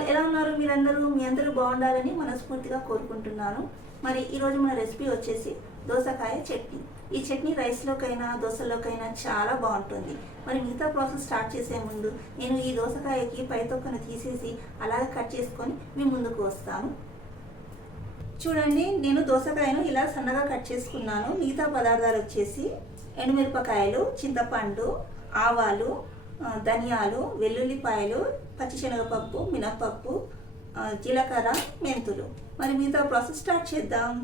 All, ఎలా ఉన్నారు మీరందరూ? మీ అందరూ బాగుండాలని మనస్ఫూర్తిగా కోరుకుంటున్నాను. మరి ఈరోజు మన రెసిపీ వచ్చేసి దోసకాయ చట్నీ. ఈ చట్నీ రైస్లోకైనా దోశల్లోకైనా చాలా బాగుంటుంది. మరి మిగతా ప్రాసెస్ స్టార్ట్ చేసే ముందు నేను ఈ దోసకాయకి పై తొక్కను తీసేసి అలాగే కట్ చేసుకొని మీ ముందుకు వస్తాను. చూడండి, నేను దోసకాయను ఇలా సన్నగా కట్ చేసుకున్నాను. మిగతా పదార్థాలు వచ్చేసి ఎండుమిరపకాయలు, చింతపండు, ఆవాలు, ధనియాలు, వెల్లుల్లిపాయలు, పచ్చిశనగపప్పు, మినపప్పు, జీలకర్ర, మెంతులు. మరి మిగతా ప్రాసెస్ స్టార్ట్ చేద్దాం.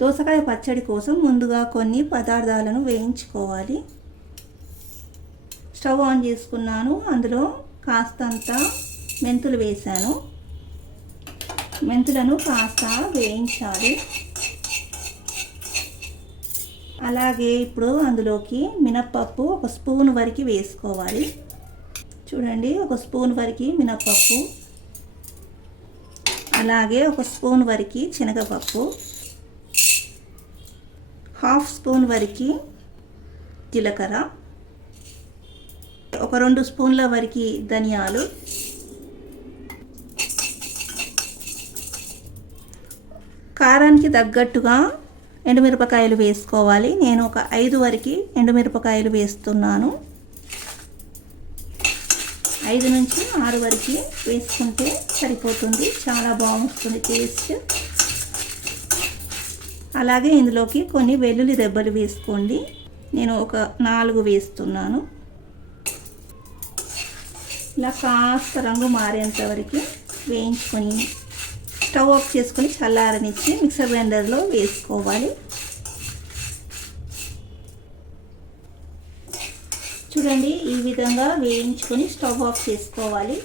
దోసకాయ పచ్చడి కోసం ముందుగా కొన్ని పదార్థాలను వేయించుకోవాలి. స్టవ్ ఆన్ చేసుకున్నాను. అందులో కాస్తంత మెంతులు వేసాను. మెంతులను కాస్త వేయించాలి. అలాగే ఇప్పుడు అందులోకి మినప్పప్పు ఒక స్పూన్ వరకు వేసుకోవాలి. చూడండి, ఒక స్పూన్ వరకు మినప్పప్పు, అలాగే ఒక స్పూన్ వరకు శనగపప్పు, హాఫ్ స్పూన్ వరకు జీలకర్ర, ఒక 2 స్పూన్ల వరకు ధనియాలు, కారానికి తగ్గట్టుగా ఎండుమిరపకాయలు వేసుకోవాలి. నేను ఒక 5 వరకు ఎండుమిరపకాయలు వేస్తున్నాను. 5 నుంచి 6 వరకు వేసుకుంటే సరిపోతుంది. చాలా బాగుంటుంది టేస్ట్. అలాగే ఇందులోకి కొన్ని వెల్లుల్లి రెబ్బలు వేసుకోండి. నేను ఒక 4 వేస్తున్నాను. ఇలా కాస్త రంగు మారేంత వరకు వేయించుకొని స్టవ్ ఆఫ్ చేసుకొని చల్లారనిచ్చి మిక్సర్ గ్రైండర్లో వేసుకోవాలి. చూడండి, ఈ విధంగా వేయించుకొని స్టవ్ ఆఫ్ చేసుకోవాలి.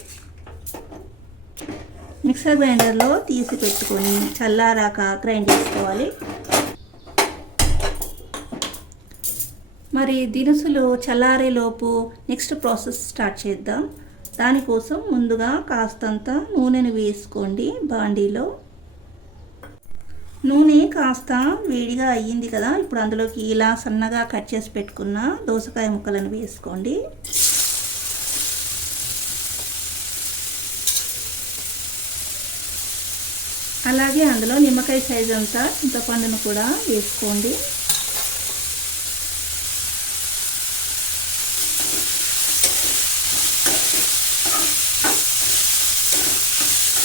మిక్సర్ గ్రైండర్లో తీసి పెట్టుకొని చల్లారాక గ్రైండ్ చేసుకోవాలి. మరి దినుసులు చల్లారేలోపు నెక్స్ట్ ప్రాసెస్ స్టార్ట్ చేద్దాం. దానికోసం ముందుగా కాస్తంత నూనెను వేసుకోండి. బాండీలో నూనె కాస్త వేడిగా అయ్యింది కదా. ఇప్పుడు అందులోకి ఇలా సన్నగా కట్ చేసి పెట్టుకున్న దోసకాయ ముక్కలను వేసుకోండి. అలాగే అందులో నిమ్మకాయ సైజు అంతా చింతపండును కూడా వేసుకోండి.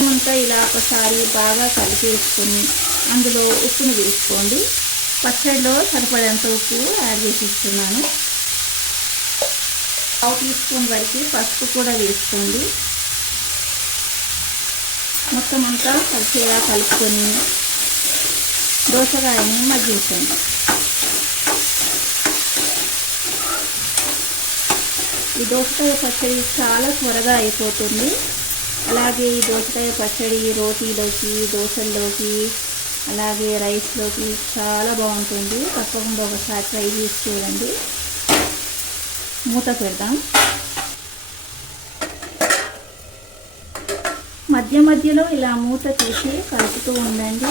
అంతా ఇలా ఒకసారి బాగా కలిపేసుకొని అందులో ఉప్పును వేసుకోండి. పచ్చడిలో సరిపడేంత ఉప్పు యాడ్ చేసి ఇస్తున్నాను. 1 టీ స్పూన్ వరకు పసుపు కూడా వేసుకోండి. మొత్తం అంతా కలిసేలా కలుపుకొని దోసకాయని మగ్గించండి. ఈ దోసకాయ పచ్చడి చాలా త్వరగా అయిపోతుంది. అలాగే ఈ దోసకాయ పచ్చడి రోటీలోకి, దోశల్లోకి, అలాగే రైస్లోకి చాలా బాగుంటుంది. తప్పకుండా ఒకసారి ట్రై చేసి చూడండి. మూత పెడదాం. మధ్య మధ్యలో ఇలా మూత తీసి కలుపుతూ ఉండండి.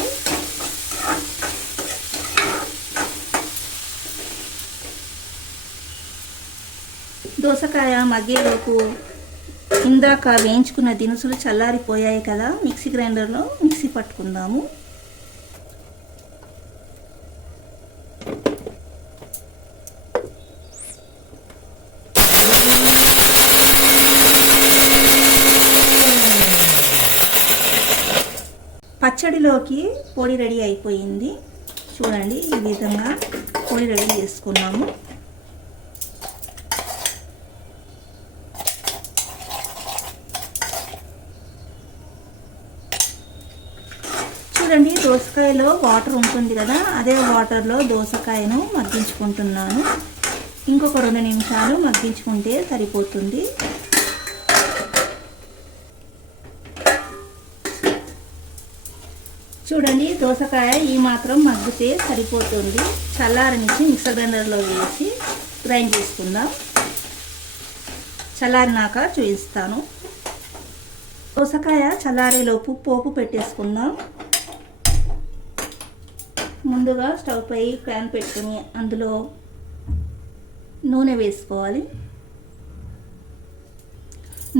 దోసకాయ మగ్గేలోపు ఇందాక వేయించుకున్న దినుసులు చల్లారిపోయాయి కదా. మిక్సీ గ్రైండర్లో మిక్సీ పట్టుకుందాము. పచ్చడిలోకి పొడి రెడీ అయిపోయింది. చూడండి, ఈ విధంగా పొడి రెడీ చేసుకున్నాము. చూడండి, దోసకాయలో వాటర్ ఉంటుంది కదా, అదే వాటర్లో దోసకాయను మగ్గించుకుంటున్నాను. ఇంకొక 2 నిమిషాలు మగ్గించుకుంటే సరిపోతుంది. చూడండి, దోసకాయ ఈ మాత్రం మగ్గితే సరిపోతుంది. చల్లారనిచ్చి మిక్సర్ గ్రైండర్లో వేసి గ్రైండ్ చేసుకుందాం. చల్లారినాక చూపిస్తాను. దోసకాయ చల్లారేలోపు పోపు పెట్టేసుకుందాం. ముందుగా స్టవ్ పై ప్యాన్ పెట్టుకొని అందులో నూనె వేసుకోవాలి.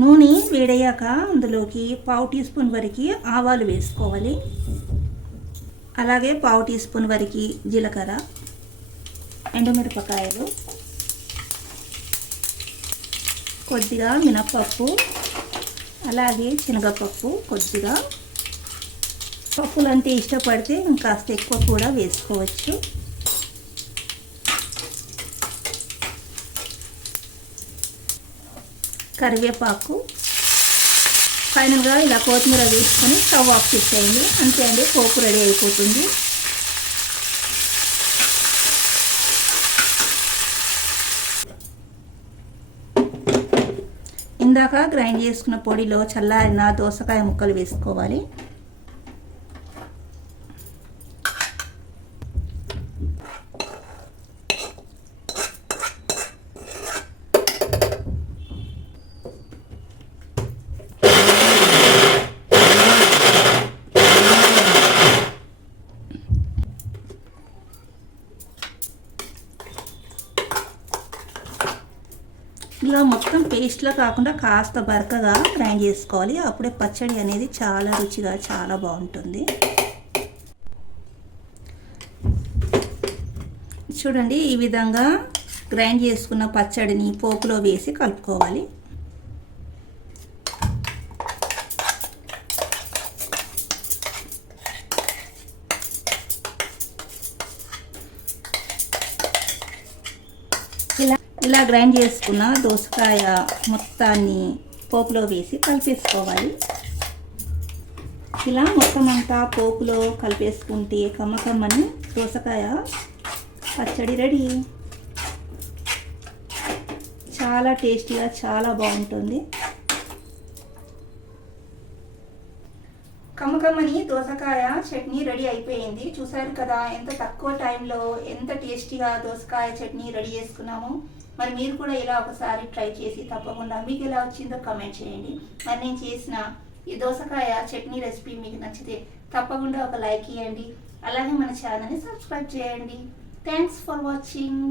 నూనె వేడయ్యాక అందులోకి 1/2 టీ స్పూన్ వరకు ఆవాలు వేసుకోవాలి. అలాగే 1/2 టీ స్పూన్ వరకు జీలకర్ర, ఎండుమిరపకాయలు, కొద్దిగా మినపప్పు, అలాగే శనగపప్పు కొద్దిగా. పప్పులు అంటే ఇష్టపడితే ఇంకాస్త ఎక్కువ కూడా వేసుకోవచ్చు. కరివేపాకు, ఫైనల్గా ఇలా కొత్తిమీర వేసుకొని స్టవ్ ఆఫ్ చేసేయండి. అంతే అండి, పోపు రెడీ అయిపోతుంది. ఇందాక గ్రైండ్ చేసుకున్న పొడిలో చల్లారిన దోసకాయ ముక్కలు వేసుకోవాలి. ఇలా మొత్తం పేస్ట్లా కాకుండా కాస్త బరకగా గ్రైండ్ చేసుకోవాలి. అప్పుడే పచ్చడి అనేది చాలా రుచిగా చాలా బాగుంటుంది. చూడండి, ఈ విధంగా గ్రైండ్ చేసుకున్న పచ్చడిని పోపులో వేసి కలుపుకోవాలి. ఇలా గ్రైండ్ చేసుకున్న దోసకాయ మొత్తాన్ని పోపులో వేసి కలిపేసుకోవాలి. ఇలా మొత్తం అంతా పోపులో కలిపేసుకుంటే కమ్మకమ్మని దోసకాయ పచ్చడి రెడీ. చాలా టేస్టీగా చాలా బాగుంటుంది. కమ్మకమ్మని దోసకాయ చట్నీ రెడీ అయిపోయింది. చూసారు కదా ఎంత తక్కువ టైంలో ఎంత టేస్టీగా దోసకాయ చట్నీ రెడీ చేసుకున్నాము. మరి మీరు కూడా ఇలా ఒకసారి ట్రై చేసి తప్పకుండా మీకు ఎలా వచ్చిందో కామెంట్ చేయండి. మరి నేను చేసిన ఈ దోసకాయ చట్నీ రెసిపీ మీకు నచ్చితే తప్పకుండా ఒక లైక్ ఇవ్వండి. అలాగే మన ఛానల్ని సబ్స్క్రైబ్ చేయండి. Thanks for watching.